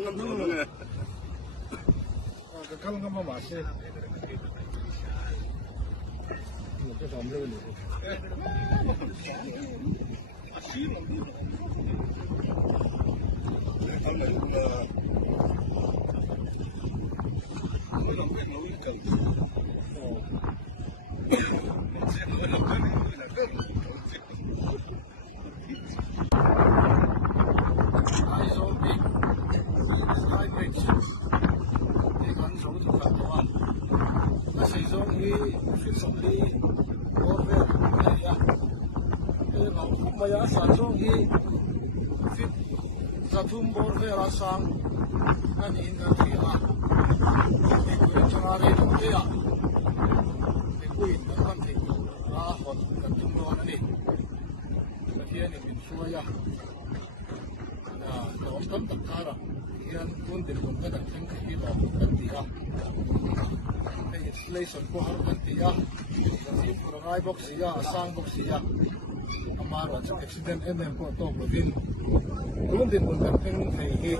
Kalau nggak mau masih, mungkin kamu lebih. Masih nanti. Kalau nggak kalau nggak mau ikan. Masih nggak mau ikan. Maya sanjong hi fit zathum bor ve rasang nan in kan thia ni ku changare no te ya ni ku in kan thei a hot kan tum ro ani la hian ni min suaya na tom tam tak kara hian kun de kun kan theng hi lo kan tia ei installation ko har kan tia ni ku rai box ya sang box ya Amaro accident em ko to provin kun din kun kan theng thei hi